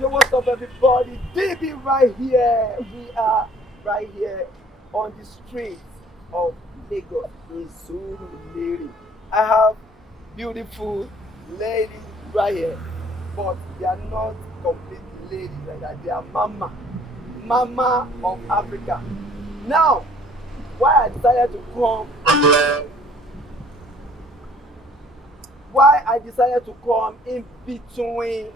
Yo, what's up, everybody? DB right here. We are right here on the streets of Lagos in Seun. I have beautiful ladies right here, but they are not complete ladies like that. They are mama of Africa. Now, why I decided to come in between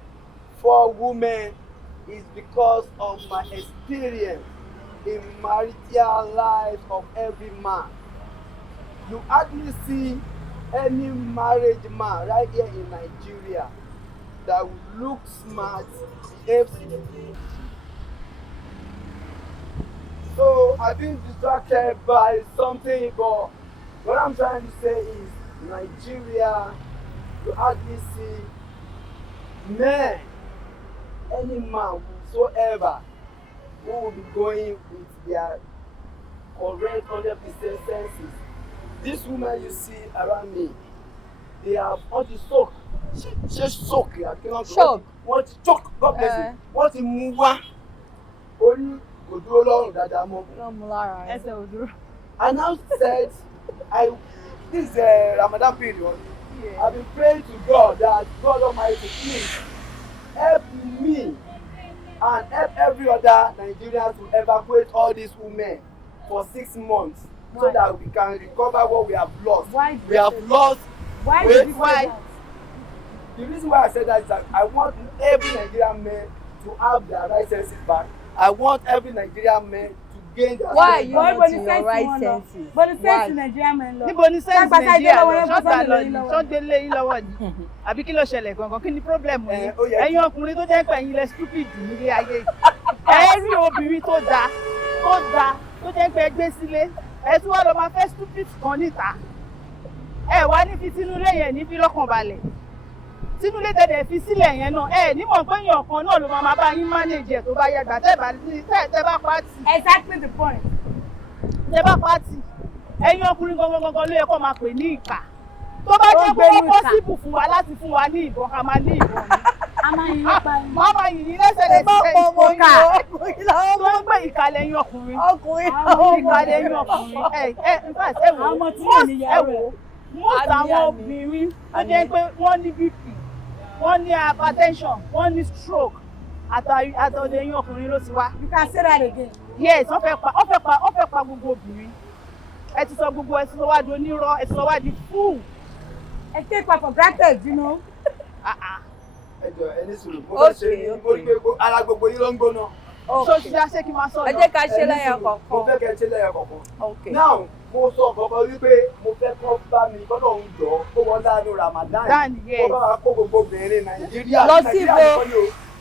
for women is because of my experience in marital life of every man. You hardly see any married man right here in Nigeria that will look smart, behave. So I've been distracted by something, but what I'm trying to say is Nigeria, you hardly see men, any man whatsoever who will be going with their correct 100% senses. This woman you see around me, they have all the soak. She soak. Shock. What choke? God bless you. What in muwa? Only go do long that I'm I now said, this is Ramadan period. Yeah. I've been praying to God that God Almighty please help me and help every other Nigerian to evacuate all these women for 6 months. Why? So that we can recover what we have lost. Why? We have lost. Why? Why? The reason why I said that is that I want every Nigerian man to have their right senses back. I want every Nigerian man to gain their why you want your right senses? But the sense Nigerian men lọ. Níbo ni sense Nigeria lọ? Ṣọ́gbà lọ ni, ṣọ́gbélé yín lọ́wọ́ ni. Àbí kí ló ṣẹlẹ̀ gangan? Kí ni problem yín? Ẹ̀yin ọkùnrin tó jẹ́ pé ẹ̀yin lẹ stupid nílé ayé. Ẹ rí obìnrin tó dáa, tó jẹ́ pé ẹ gbé sílé. Ẹ tún wá lọ máa fẹ́ stupid kan níta. Ẹ wá ní fi sínúlé yẹn ní fi lọ́kàn balẹ̀. Sínúlé tẹ̀dẹ̀ fi sílẹ̀ yẹn náà. Ẹ ní mọ̀ pé èèyàn kan náà ló máa bá yín manage ẹ̀ tó bá yàgbà tẹ́ bá pàtì. Exactly the point. Tẹ́ bá pàtì. Ẹ̀yin ọkùnrin gangan ló yẹ kó máa pè ní ìkà. Tó bá jẹ́ pé ó possible fún wa láti fún wa ní ìbọn ká máa ní ìbọn ni. A máa yìn nípa yín. Má máa yìn ní lẹ́sẹ̀ lẹ́sẹ̀ ìbọn yìí. Tó ń gbé ìkàlẹ̀ ẹ̀yin ọkùnrin. Ìkàlẹ̀ ẹ̀yin ọkùnrin. In fact, ẹ wò. Most àwọn obìnrin tó jẹ́ pé wọ́n ní BP, wọ́n ní hypertension, wọ́n ní stroke, àtọ̀dọ̀ ẹ̀yin ọkùnrin ló ti wá. You can say that again. Yes, wọ́n fẹ́ pa gbogbo obìnrin. Ẹ ti sọ gbogbo ẹ ti sọ wá di onírọ́, ẹ ti sọ wá di fool. I take one for granted, you know. Ẹjọ ẹni sùúrù mo fẹ́ ṣe ní ara gbogbo yín ló ń gbóná. So ṣe kí n máa sọ lọ. Ẹ jẹ́ ká ṣe lẹ́yọ kọ̀ọ̀kan. Mo fẹ́ kẹ́ ṣe lẹ́yọ kọ̀ọ̀kan. Okay. Now mo sọ kọ̀ọ̀kan wípé mo fẹ́ kọ́ bá mi kọ́dọ̀ ń jọ kó wọ́n dánú Ramadan. Kó bá wa kó gbogbo obìnrin Nàìjíríà. Lọ sí ibo.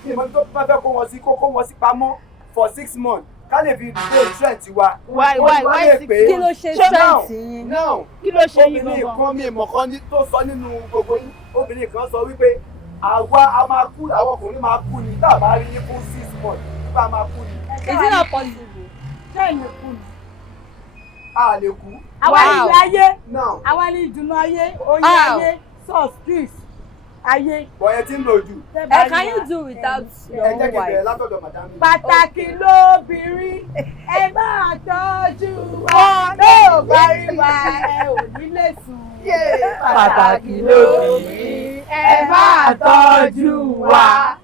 Ìmọ̀ tó bá fẹ́ kó wọn sí pamọ́ for 6 months. Ká lè fi dé strength wa. Why kí ló ṣe strength yín? Now kí ló ṣe yín gangan? Obìnrin kan mi ìmọ̀ kan tó sọ nínú gbogbo yín. Obìnrin kan sọ wípé àwa a máa kú àwọn ọkùnrin máa kú ni tá a bá rí yín fún 6 months nípa máa kú ni. Is it not possible? Ṣé ìlú kù ni? A lè kú. Àwa ní ìlú ayé. Now. Àwa ní ìdùnnú ayé, oyin ayé, sauce, juice, ayé. Bọ̀yẹ̀ tí ń lò jù. Can you do without your Ẹ jẹ́ kí n bẹ̀rẹ̀ wife? látọ̀dọ̀ màdámì. Pàtàkì lóbìnrin, ẹ máa tọ́jú wa. Ló bá rí wa, ẹ ò ní lè sùn. Pàtàkì lóbìnrin, ẹ máa tọ́jú wa.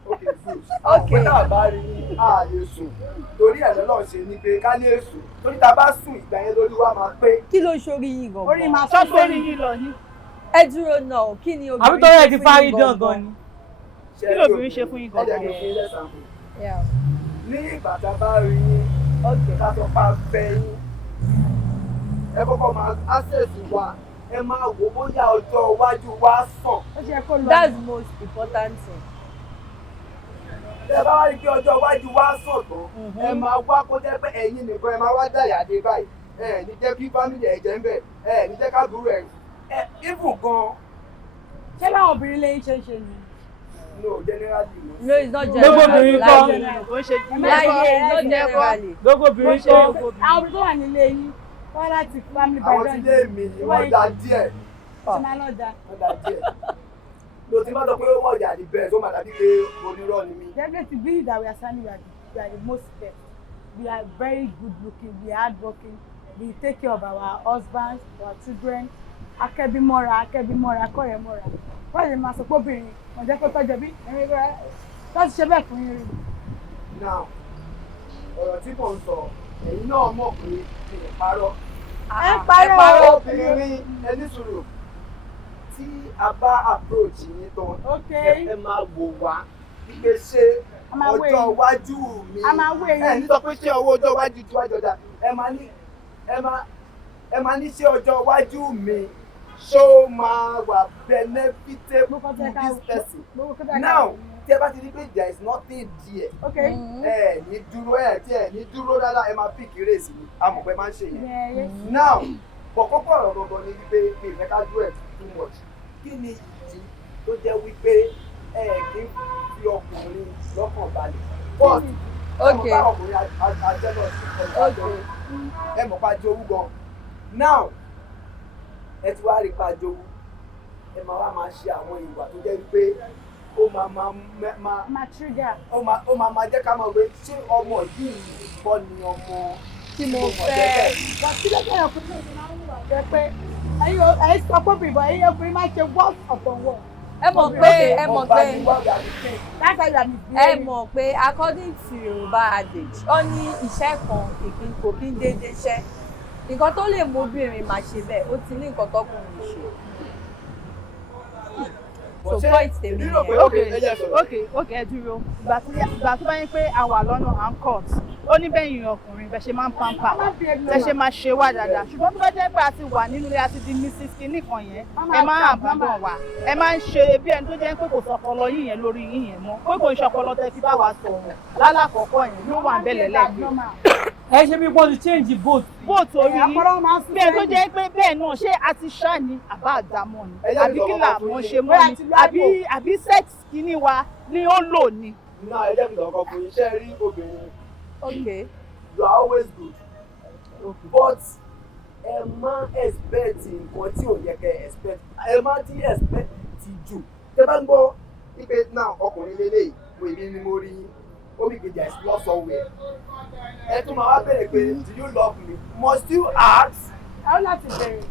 Okay, tá a bá rí a lè sùn. Torí ẹ̀ lọ́lọ́ ṣe ni pé ká lè sùn. Torí tá a bá sùn ìgbà yẹn lórí wa máa pé. Kí ló ṣorí yín gangan? Orí máa Sọ sórí yín lọ ní. Ẹ dúró náà, kí ni obìnrin àbí tọ́lá ẹ ti parí dangan ni. Kí lóbìnrin ṣe fún yín Ẹ jẹ́ gangan? kí n fi lẹ́sàn-án. Yeah. Ní ìgbà tá a bá rí yín, ká sọ pa fẹ́ yín. Ẹ kọ́kọ́ máa access wa. Ẹ máa wò bóyá ọjọ́ iwájú wa sàn. Ó ṣe kó lọ. That's the most important thing. Ẹ bá wá rí pé ọjọ́ iwájú wa sàn tán. Ẹ máa wá kó jẹ́ pé ẹ̀yin nìkan ẹ máa wá dàyà dé báyìí. Ẹ ní jẹ́ kí fámìlì ẹ̀jẹ̀ ń bẹ̀. Ẹ ní jẹ́ ká burú ẹ̀. Even gan. Ṣé báwọn obìnrin lè ń ṣe ni? No, generally. No, it's not Gbogbo obìnrin generally. kọ́. Kò ń ṣe Láyé, it's not generally. Gbogbo obìnrin ṣe Àwọn obìnrin tó wà nílé yín, wọ́n láti family Àwọn background. tí lé mi ni wọ́n dá díẹ̀. Ṣé máa lọ da? Wọ́n dá díẹ̀. ló ti bá sọ pé ó mọ̀ ìjà the best ó máa dàbí pé onírọ́ ni mí. Definitely be that we are standing we are the most best. We are very good looking, we are hardworking, we take care of our husbands, our children. Akẹ́bímọ́ra, akọ́rẹ̀mọ́ra. Wọ́n lè máa sọ pé obìnrin wọ́n jẹ́ kó tọ́jọ́ bí ẹ̀rín rẹ̀ láti ṣe bẹ́ẹ̀ fún yín rí. Now, ọ̀rọ̀ tí mò ń sọ, ẹ̀yin náà mọ̀ pé kì í parọ́. Ẹ parọ́ obìnrin ẹni sùúrù tí a bá approach yín tán ẹ máa wò wá wípé ṣé ọjọ́ iwájú mi ẹ ní sọ pé ṣé ọwọ́ ọjọ́ iwájú tí wájú ọjà ẹ máa ní ṣé ọjọ́ iwájú mi ṣó máa wà benefitable to this person. Now tí ẹ bá ti rí pé there is nothing there ẹ ní dúró rárá ẹ máa pick race ni amọ̀pẹ́ máa ń ṣe yẹn. Now kọ̀kọ́kọ́ ọ̀rọ̀ gbọ̀ngàn ni wípé mi ìfẹ́ ká dúró ẹ̀ too much. Kí ni ìdí tó jẹ́ wípé ẹ kì í fi ọkùnrin lọ́kàn balẹ̀? But ẹ mọ̀ bá ọkùnrin ajẹ́lọ̀ sí ọjọ́ ẹ mọ̀ pa jowú gan. Now ẹ ti wá rí pa jowú ẹ máa wá máa ṣe àwọn ìwà tó jẹ́ wípé ó máa jẹ́ ká máa wé ṣé ọmọ yìí kọ́ ni ọmọ tí mo fẹ́. Bàtí lọ́jọ́ yẹn kò tó ìdí máa ń wà jẹ́ pé ẹ̀yin sọ pé bìbọ̀ ẹ̀yin obìnrin máa ṣe word upon word. Ẹ mọ̀ pé according to Yoruba adage ó ní iṣẹ́ kan kò kí ń déédéé ṣẹ́. Nǹkan tó lè mú obìnrin máa ṣe bẹ́ẹ̀ ó ti ní nǹkan tọkùnrin ṣe. So point tèmi nìyẹn. Okay, ẹ dúró. Ìgbà tó bá yín pé a wà lọ́nà à ń court. Ó ní bẹ́yìn ọkùnrin bẹ́ẹ̀ ṣe máa ń pampa bẹ́ẹ̀ ṣe máa ṣe wá dáadáa ṣùgbọ́n tó bá jẹ́ pé a ti wà nínú ilé a ti di Mrs. Kinní kan yẹn ẹ máa àbúrò wa ẹ máa ń ṣe bí ẹni tó jẹ́ pé kò sọpọlọ yín yẹn lórí yín yẹn mọ́ pé kò ń ṣọpọlọ tẹ́ fi bá wa sọ̀rọ̀ lálàkọ̀ọ́kọ́ yẹn ló wà bẹ́ẹ̀ lẹ́gbẹ̀ẹ́. Ẹ ṣe bí wọ́n ti change boat orí yín bí ẹni tó jẹ́ pé bẹ́ẹ̀ náà ṣé a ti ṣá ni àbá àdámọ́ ni àbí kí làwọn ṣe mọ́ ni àbí sex Kinní wa ni ó lò ni. Náà ẹ jẹ́ mi lọ́kọ̀ fún iṣẹ́ rí obìnrin. Okay. You are always good. But ẹ má expect nǹkan tí ò yẹ kẹ́ expect. Ẹ má ti expect jù. Tẹ bá ń gbọ́ wípé náà ọkùnrin lélẹ́yìí mo èmi ni mo rí ó bí gbèjà explore somewhere. Ẹ tún máa wá bẹ̀rẹ̀ pé do you love me? Must you ask? Ẹ ó láti bẹ̀rẹ̀.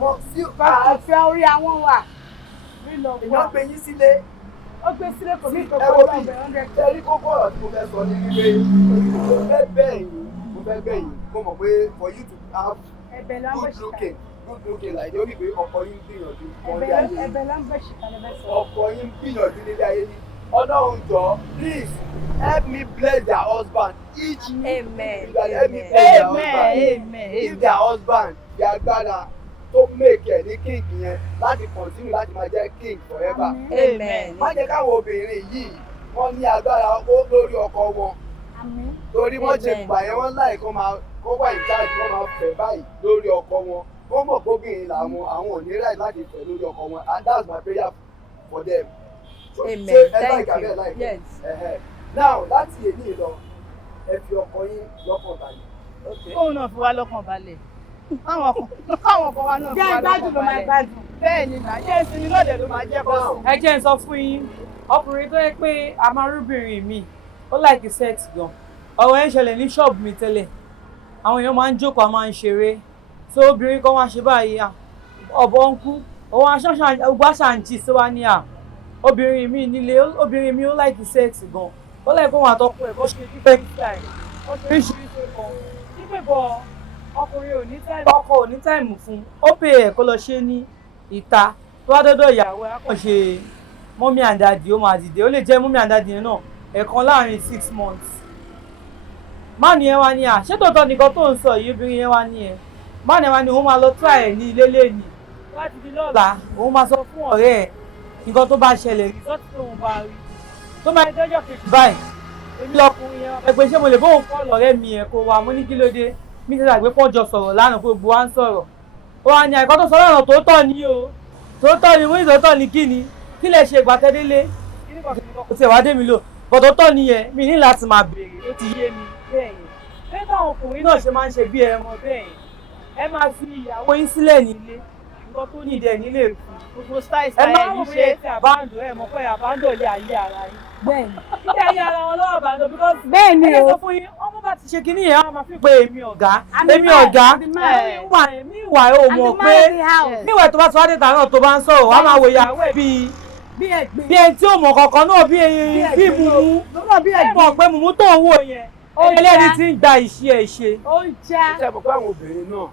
Must you ask? Ìfẹ́ orí àwọn wà. Èèyàn gbé yín sílé. Ó gbé sílé kò ní ìkọ̀kọ̀ ọ̀bẹ 100. Ẹ rí kókó ọ̀rọ̀ tí mo fẹ́ sọ ní wípé mo fẹ́ bẹ̀ yín mo mọ̀ pé for you to have good looking like ó bí pé ọkọ yín gbìyànjú ọjà yìí ọkọ yín gbìyànjú nílé ayé ní Ọlọ́run jọ please help me bless their husband each Amen. Help me bless their husband give their husband the agbára tó make ẹ ní king yẹn láti continue láti máa jẹ́ king forever. Amen. Má jẹ́ káwọn obìnrin yìí wọ́n ní agbára lórí ọkọ wọn. Torí wọ́n ṣe gbà yẹn wọ́n láì kó wà ìjáde wọ́n máa fẹ́ báyìí lórí ọkọ wọn. Wọ́n mọ̀ gbóbìnrin làwọn àwọn ò ní ráì láti fẹ́ lórí ọkọ wọn and that's my prayer for them. Amen. Thank you. Yes. Now láti èyí lọ ẹ fi ọkọ yín lọ́kàn balẹ̀. Kóun náà fi wá lọ́kàn balẹ̀. Káwọn ọkọ wa náà fi wá lọ́kàn balẹ̀. Bẹ́ẹ̀ ni nàìjíríà ìsinmi lọ́dẹ̀ ló máa jẹ́ bọ́sùn. ẹ jẹ́ n sọ fún yín ọkùnrin tó yẹ pé a máa rúbìnrin mi ó like sex gan ọ̀rọ̀ ẹ̀ ń ṣẹlẹ̀ ní ṣọ́ọ̀bù mi tẹ́lẹ̀ àwọn èèyàn máa ń jókòó a máa ń ṣeré tó obìnrin kan wá ṣe báyìí ọ̀bọ ń kú òun aṣáǹtì sí wa ní obìnrin mi nílé obìnrin mi ó like sex gan ó like kóhun àtọkùn ẹ̀ kó ṣe pípẹ́ kíkà ẹ̀ ó ṣe oríṣiríṣi kan nígbè bọ̀ ọkùnrin ọkọ ò ní táìmù fún ó pè ẹ̀ kó lọ ṣe ní ìta tó wá dọ́dọ̀ ìyàwó ẹ̀ á kàn ṣe mọ́mí and daddy ó máa dìde ó lè jẹ́ mọ́mí and daddy yẹn náà ẹ̀kan láàrin 6 months. Máàní yẹn wá ní ṣé tòótọ́ nìkan tó ń sọ yìí obìnrin yẹn wá ní máàní yẹn wá ní òun máa lọ try ẹ̀ ní ilé lẹ́yìn láti di lọ́la òun máa sọ fún ọ̀rẹ́ ẹ̀ nǹkan tó bá ṣẹlẹ̀ rí sọ́tì tóun bá rí tó máa ń dọ́jọ́ kejì báyìí èmi lọkùnrin yẹn ẹ pé ṣé mo lè bóun kọ́ lọ́rẹ́ mi ẹ̀ kó wa mo ní kí ló dé mi ti dàgbé pọ́njọ sọ̀rọ̀ lánàá pé gbogbo wa ń sọ̀rọ̀ ó wá ní àìkọ́ tó sọ lọ́nà tòótọ́ ni o tòótọ́ ni mo ní tòótọ́ ni kí ni kí lè ṣe ìgbàtẹ́délé kò tiẹ̀ wá dé mi lò bọ̀tọ̀tọ̀ nìyẹn mi ní láti máa béèrè ó ti yé mi bẹ́ẹ̀ yẹn bẹ́ẹ̀ táwọn ọkùnrin náà ṣe máa ń ṣe bí ẹran bẹ́ẹ̀ yẹn ẹ máa fi ìyàwó yín sílẹ̀ nílé nǹkan tó ní ìdẹ̀ nílé fún. Gbogbo style Ẹ máa yìí wò ṣe. pé ti àbáǹdò ẹ̀ mọ̀ pé àbáǹdò lé ayé ara yín. Bẹ́ẹ̀ni. Ilé ayé ara wọn lọ́wọ́ àbáǹdò because Bẹ́ẹ̀ni ẹ o. sọ fún yín ọmọ bá ti ṣe kinní yẹn á máa fi pé èmi ọ̀gá I'm the èmi man, ọ̀gá I'm the man. èmi ìwà ò I'm mọ̀ the man pé of the house. níwẹ̀ tó bá ti wá dé ìta náà tó bá ń sọ̀rọ̀ wàá máa wo ìyàwó ẹ̀ bíi Bí ẹ̀gbin. bí ẹni tí ò mọ̀ kankan náà bí mumu Lọ́nà bí ẹ ẹ̀gbin. mọ̀ pé mumu tó ń wò yẹn Ó já. ẹlẹ́ni tí ń gba ìṣe ẹ̀ ṣe. Ó já. ṣe mọ̀ pé àwọn obìnrin náà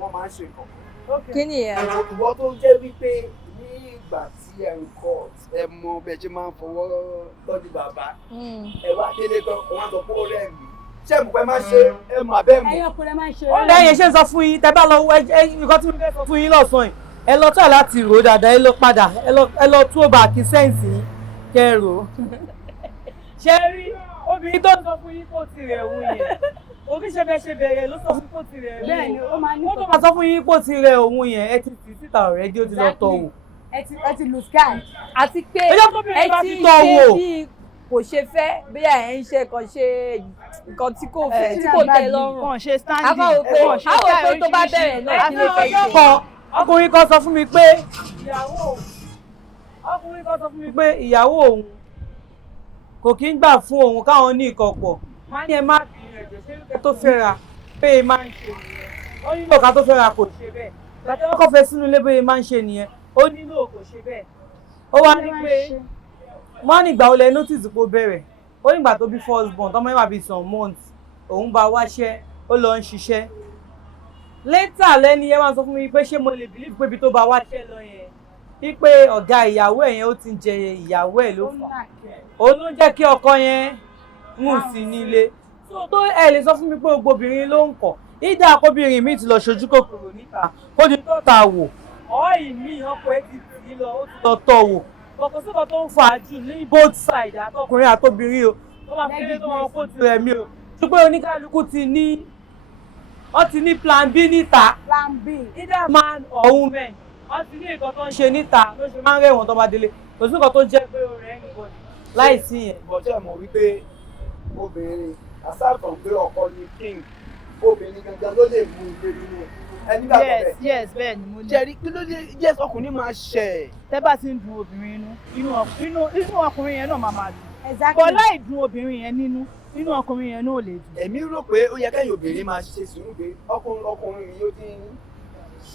wọ́n máa ń ṣe nǹkan. kí nìyẹn. ìwọ tó jẹ́ wípé ní ìgbà tí ẹ ń kọ́ ẹ mọ bẹ́ẹ̀ ṣe máa ń fọwọ́ tọ́jú bàbá ẹ wá délé tán wọ́n sọ pé ó rẹ̀ mí ṣé mo pẹ́ máa ṣe ẹ mà bẹ́ẹ̀ mọ̀. Ẹyọ ọkùnrin máa ń ṣe. ó lẹ́yìn ṣe ń sọ fún yín tẹ́ bá lọ nǹkan tí mo fẹ́ sọ fún yín lọ́sàn-án yìí ẹ lọ tọ́ láti rò dáadáa ẹ lọ padà ẹ lọ tú ọba àkí sẹ́ǹsì kẹrò. ṣe rí obìnrin tó ń sọ fún yín kó tirẹ̀ òun yẹn òbí ṣe bẹ́ẹ̀ ṣe bẹ̀rẹ̀ ló sọ fún kó tirẹ̀ òun yẹn. Bẹ́ẹ̀ni, ó máa ní. wọ́n tó máa sọ fún yín kó tirẹ̀ òun yẹn ẹ ti tì síta ọ̀rẹ́ dí ó ti lọ tọ̀ wò. Ẹ ti lù sky. àti pé Ẹjọ́ tó bẹ̀rẹ̀ ẹ bá ti ti tọ́ ṣe wò. bí kò ṣe fẹ́ bí ẹ̀ ń ṣe kàn ṣe nǹkan tí kò fẹ́ tí kò tẹ́ lọ́rùn. Kàn ṣe standing. àwọn òpè tó bá bẹ̀rẹ̀ náà kí ló fẹ́ ṣe. ọkùnrin kan sọ fún mi pé ìyàwó òun kò kí ń gbà fún òun káwọn ní ìkọ̀pọ̀ má ní ẹ má fi ẹ̀jẹ̀ ṣé lókè tó fẹ́ra pé e máa ń ṣe nìyẹn ó nílò ká tó fẹ́ra kò ṣe bẹ́ẹ̀ gbàtí wọ́n kọ́ fẹ́ sínú ilé bóyá máa ń ṣe nìyẹn ó nílò kò ṣe bẹ́ẹ̀ ó wá ní pé wọ́n á ní ìgbà olè notice kó bẹ̀rẹ̀ ó nígbà tó bí first born tọ́mọ yẹn wà bí some months òun bá wáṣẹ́ ó lọ ń ṣiṣẹ́ later lẹ́ni yẹn wá sọ fún mi pé ṣé mo lè believe pé ibi tó bá wáṣẹ́ lọ yẹn wípé ọ̀gá ìyàwó ẹ̀ yẹn ó ti ń jẹ ìyàwó ẹ̀ ló fà òun ló jẹ́ kí ọkọ yẹn mú sí nílé tó ẹ lè sọ fún mi pé gbogbo obìnrin ló ń kọ̀ ìdá akóbìnrin mi ti lọ ṣojú kòkòrò níta kó di tó ta wò ọ́ ìmí ọkọ ẹ ti tì í lọ ó ti lọ tọ̀ wò kọ̀kọ́ sí kan tó ń fà á jù ní both side àtọkùnrin àtobìnrin o tó máa fi kéré tó máa kó tirẹ̀ mi o ṣùgbọ́n oníkálukú wọ́n ti ní plan B níta Plan B. either man or woman wọ́n ti ní nǹkan tó ń ṣe níta ló ṣe máa ń rẹ̀wọ̀n tó bá délé kò sí nǹkan tó jẹ́ pé ó rẹ̀ anybody láìsí yẹn. bọ́jọ́ mọ̀ wípé obìnrin aside from pé ọkọ ni king obìnrin gangan ló lè mú ilé nínú ẹni bá bẹ̀rẹ̀. Yes, bẹ́ẹ̀ ni mo ní. jẹ́rí kí ló dé yes ọkùnrin máa ṣẹ̀. Tẹ́ bá ti ń dun obìnrin inú ọkùnrin yẹn náà máa dùn. Exactly. Bọ́ láì dun obìnrin yẹn inú ọkùnrin yẹn náà ò lè dùn. èmi rò pé ó yẹ kẹ́yìn obìnrin máa ṣe sùúrù pé ọkùnrin yóò ti ń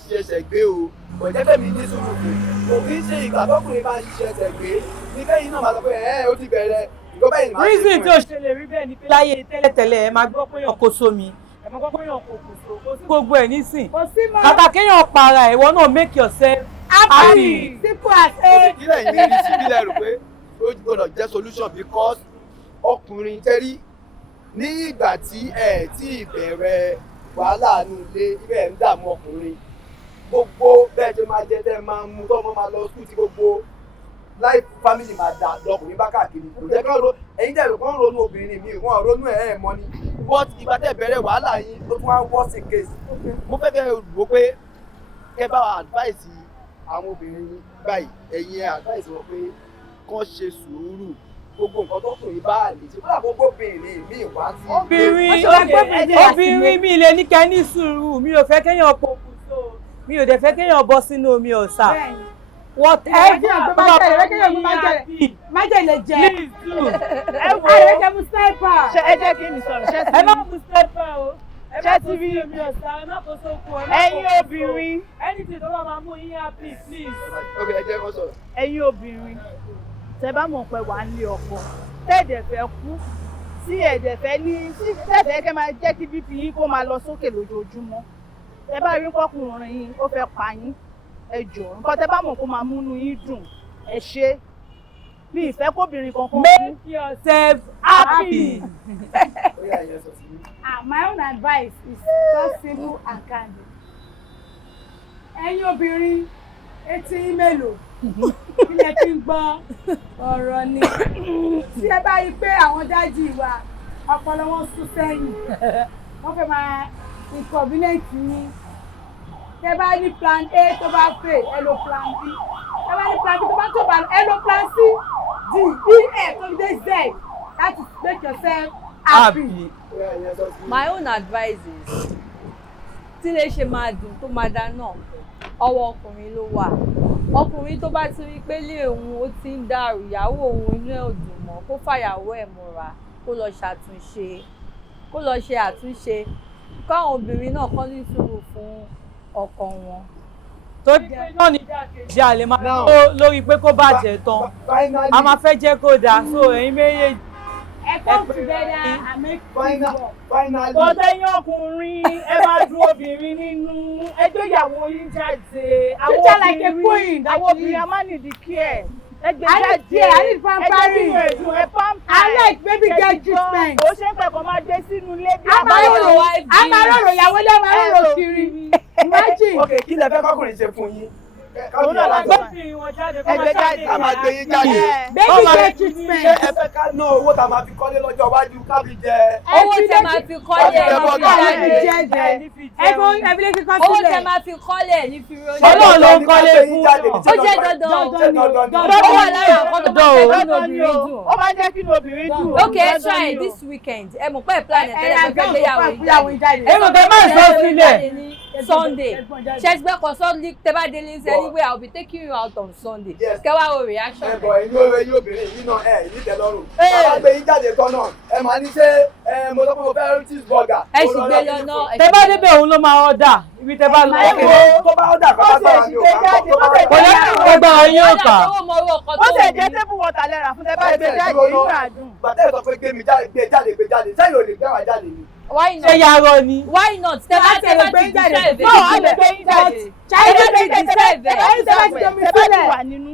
ṣẹ̀ṣẹ̀ gbé o kò jẹ́ kẹ́mi ní sùúrù fún kò kí ń ṣe ìgbà tọkùnrin máa ṣẹ̀ṣẹ̀ gbé ní kẹ́yìn náà máa sọ pé ó ti bẹ̀rẹ̀ ìjọba yìí máa ṣe fún ẹ. reason tí o ṣe lè rí bẹ́ẹ̀ ni pé láyé tẹ́lẹ̀tẹ́lẹ̀ ẹ máa gbọ́ pé yàn kó sómi ẹ máa gbọ́ pé yàn kó kòsó kó sí gbogbo ẹ̀ nísìn Kò sí mọ́. kàkà kéèyàn para ẹ̀ ìwọ náà make yourself happy. Simple as a. ìdílé ìlérí sí ìbílẹ̀ rò pé ó gbọ́dọ̀ jẹ́ solution because ọkùnrin tẹ́rí ní ìgbà tí ẹ tí ìbẹ̀rẹ̀ wàhálà nù ilé ibẹ̀ ń dààmú ọkùnrin gbogbo bẹ́ẹ̀ tó máa jẹ tẹ́ máa mú tọ́mọ máa lọ sùkúl tí gbogbo life family máa dà lọkùnrin bá káàkiri kò jẹ́ kán ro ẹ̀yin tẹ̀lé kán ronú obìnrin mi wọ́n ronú ẹ̀ mọ́ ni but ìgbà tẹ́ bẹ̀rẹ̀ wàhálà yín ó tún wá worst case mo fẹ́ kẹ́ rò pé kẹ́ bá wa advice àwọn obìnrin yín báyìí ẹ̀yin advice wọn pé kán ṣe sùúrù gbogbo nǹkan tó kùnrin bá lè ṣe kódà gbogbo obìnrin mi wá sí. obìnrin mi lè ní kẹ́ ní sùúrù mi ò fẹ́ kéèyàn pokùnso mi ò dẹ̀ fẹ́ kéèyàn bọ́ sínú omi ọ̀sà whatever Májèlé jẹ. please do Àrẹ̀kẹ́ mú sniper. Ẹ jẹ́ kí mi sọ̀rọ̀ ṣẹ́ ẹ má mú sẹ́pà o ẹ má Ṣé kó ti rí? sí omi ọ̀sà ẹ má kó sóko ẹ má kó ẹ̀yin kòkó. obìnrin anything tó bá máa mú yín happy please. ok ẹ jẹ́ kó sọ̀rọ̀. ẹ̀yin obìnrin tẹ́ bá mọ̀ pé wà á lé ọkọ tẹ́ẹ̀dẹ̀ fẹ́ kú tí ẹ̀dẹ̀ fẹ́ ní tí tẹ́ẹ̀dẹ̀ kẹ́ máa jẹ́ kí bp yín kó máa lọ sókè lójoojúmọ́ tẹ́ bá rí pọ́kùnrin yín ó fẹ́ pa yín ẹ jọ̀ọ́ nǹkan tẹ́ bá mọ̀ kó máa múnú yín dùn ẹ ṣe mi ìfẹ́ kóbìnrin kankan kú. make yourself happy. ó yà yẹn sọ sí mi. My own advice is just simple and candid. Ẹ̀yin obìnrin etí yín mélòó ilẹ̀ tí ń gbọ́ ọ̀rọ̀ ni. Tí ẹ bá rí i pé àwọn dájú wa ọpọlọ wọn sún sẹ́yìn wọ́n fẹ́ máa inconvenient yín. Tí ẹ bá ní plan A tó bá fail ẹ lo plan B. Tí ẹ bá ní plan B tó bá ẹ lo plan C D E F tó dé Z. That is make yourself happy. ó yà yẹn sọ sí mi. my own advice is tí lè ṣe máa dùn tó máa dá náà ọwọ́ ọkùnrin ló wà. Ọkùnrin tó bá ti rí pé ilé òun ó ti ń dàrú, ìyàwó òun inú ẹ̀ ò dùn mọ́, kó fàyàwó ẹ̀ mọ́ra, kó lọ ṣe àtúnṣe. Káwọn obìnrin náà kọ́ ní sùúrù fún ọkọ wọn. tó jẹ́ náà ní ìdákejì àlè máa tó lórí pé kó bàjẹ́ tán a máa fẹ́ jẹ́ kó dáa so ẹ̀yin méjèèjì. ẹ come together and make things work. tó tẹ́yìn ọkùnrin ẹ máa dún obìnrin nínú ẹgbẹ́ ìyàwó yín jáde àwọn obìnrin a máa nìdí kí ẹ̀ ẹgbẹ́ jáde I need pampering. ẹ pamper I like baby girl treatment. ó ṣe ń pẹ̀kọ́ máa dé sínú ilé bí amáròrò ìyàwó lé amáròrò kiri. Imagine. Ok, kí lẹ fẹ́ kọ́kùnrin ṣe fún yín? òun náà lágbó ẹgbẹ́ jáde ká máa gbé yín jáde. Baby girl treatment. Ṣé ẹ fẹ́ ká ná owó tá a máa fi kọ́lé lọ́jọ́ iwájú ká fi jẹ? Owó tẹ máa fi kọ́lé ẹ̀ ní fi jáde. Owó tẹ máa fi kọ́lé ẹ̀ ní fi ronú. Ọlọ́run ló ń kọ́lé fún yàn. Ó jẹ́ dandan. Dandan Ó wà lára àwọn tó máa jẹ́ kí obìnrin dùn. ó máa jẹ́ kí obìnrin dùn. Okay, try it this weekend. Ẹ mọ̀ pé plan ẹ̀ tẹ́lẹ̀ fẹ́ gbéyàwó yín jáde. Ẹ mọ̀ pé má sọ sílẹ̀. Sunday. Ṣẹ́gbẹ́ kan Sunday tẹ́ bá délé ṣe anyway I will be taking you out on Sunday. Kẹ́wàá wo reaction. Ẹ bọ̀ ẹ̀yin òwe yín obìnrin yìí náà ẹ̀ ní tẹ́lọ́rùn. Bàbá gbé yín jáde kan náà. Ẹ máa ní ṣé mo sọ pé mo fẹ́ cheeseburger. Ẹ sì gbé lọ náà. tẹ bá débẹ̀ òun ló máa ọ̀dà ibi tẹ bá lọ. Tó bá ọ̀dà kan bá gbára mi ò ká kọ́. kò yẹ kí gbogbo àwọn yín ò kà. ó sì jẹ́ tébù wọ́tà lẹ́ra fún tẹ bá gbé jáde nínú àdùn. Bàtẹ́ ìsọ pé gbé jáde sẹ́yìn ò lè gbé wa jáde ni. Why not? ṣé yarọ ni. Why not? Tẹ́ bá ti deserve it. No, a lè gbé yín jáde.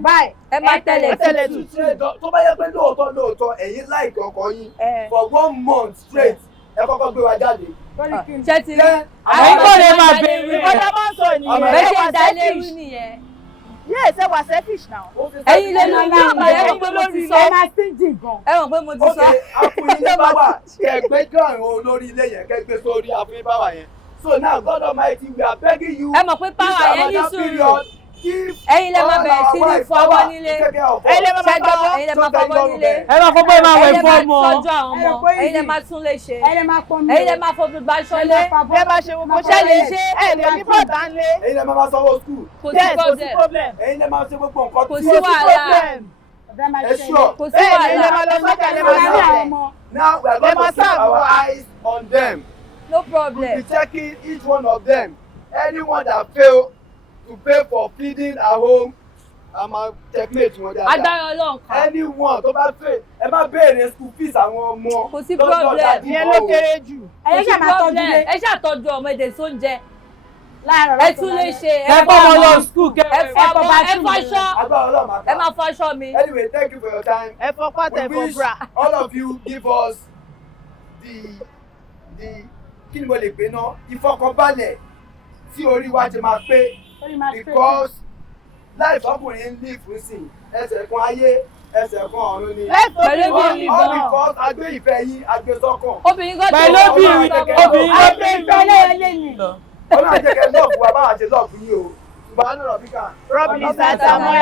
Bye. Ẹ máa tẹ̀lé tuntun. Tó bá yẹ pé lóòótọ́ ẹ̀yin láìkì ọkọ yín for 1 month straight ẹ kọ́kọ́ gbé wa jáde. Ṣé ti rí? àwọn kò lè máa bèrè. ìkọjá máa ń sọ nìyẹn. Bẹ́ẹ̀ ṣe dá lérú nìyẹn. Yes, ẹ wà selfish now. Ẹ̀yin lè lọ ní ọmọ ẹ mọ̀ pé mo ti sọ. ẹ máa stingy gan. Ẹ mọ̀ pé mo ti sọ. Ok, akùnrin ilé bá wà kẹgbẹ́ jọ àwọn olórí ilé yẹn kẹgbẹ́ sórí àfihàn báwà yẹn. So now God Almighty we are begging you. Ẹ mọ̀ pé power yẹn ní sùúrù. Ẹ̀yin lè máa bẹ̀rẹ̀ sí ní fọwọ́ nílé. Ẹ̀yin lè máa Ṣẹ́gbẹ́ ẹ̀yin lè máa fọwọ́ nílé. ẹ máa fọ́ bóyá máa wẹ̀ Ẹ̀yin lè fún máa ọmọ. tọ́jú àwọn ọmọ. Ẹ̀yin lè máa tún lè ṣe. ẹ lè máa pọn mi. Ẹ̀yin lè máa fojú gba ṣọlé. ẹ máa ṣe gbogbo ṣẹlẹ̀ ẹ lè ní bọ́ọ̀dà ńlẹ̀. Ẹ̀yin lè máa sanwó school. Kò sí Yes, kò sí problem. problem. Ẹ̀yin lè máa ṣe gbogbo nǹkan Kò tí sí wàhálà. ẹ sure. Kò sí Bẹ́ẹ̀ ni ẹ lè máa wàhálà. lọ sọ́jà ẹ máa sọ̀rọ̀. Now we are going to keep our eyes on them. No We'll problem. be checking each one of them. Anyone that fail to pay for feeding at home, I'm a checkmate wọn dáadáa. Agbára Ọlọ́run kan. Anyone tó bá fail, ẹ má béèrè school fees àwọn ọmọ. Kò sí problem. ìyẹn ló kéré jù. ẹ ṣe máa tọ́jú ilé. Ẹ ṣàtọ́jú ọmọ èdè sóúnjẹ. láàárọ̀ Ẹ tún lè ṣe. ẹ bọ́ ọmọ lọ skul kẹ. Ẹ fọ ọmọ ẹ fọṣọ. Agbára Ọlọ́run máa Ẹ ká. máa fọṣọ mi. Anyway, thank you for your time. ẹ fọ pátá ẹ We fọ wish bra. all of you give us the kí ni mo lè pè náà ìfọkànbalẹ̀ tí orí wa ti máa pé because life ọkùnrin ń live fún sí ẹsẹ̀ kan ayé ẹsẹ̀ kan ọ̀run ni. Pẹ̀lú bí mi all gan. because agbé ìfẹ́ yín agbé sọ́kàn. Obìnrin gan pẹ̀lú obìnrin obìnrin ló àgbẹ̀ ìfẹ́ lẹ́yẹlé ni. Ọlọ́run jẹ́ kẹ́ lọ́ọ̀fù wa báwa ṣe lọ́ọ̀fù yín o. Ṣùgbọ́n a ní ọ̀rọ̀ bí kan. Rọ́bìnì sàtàmọ́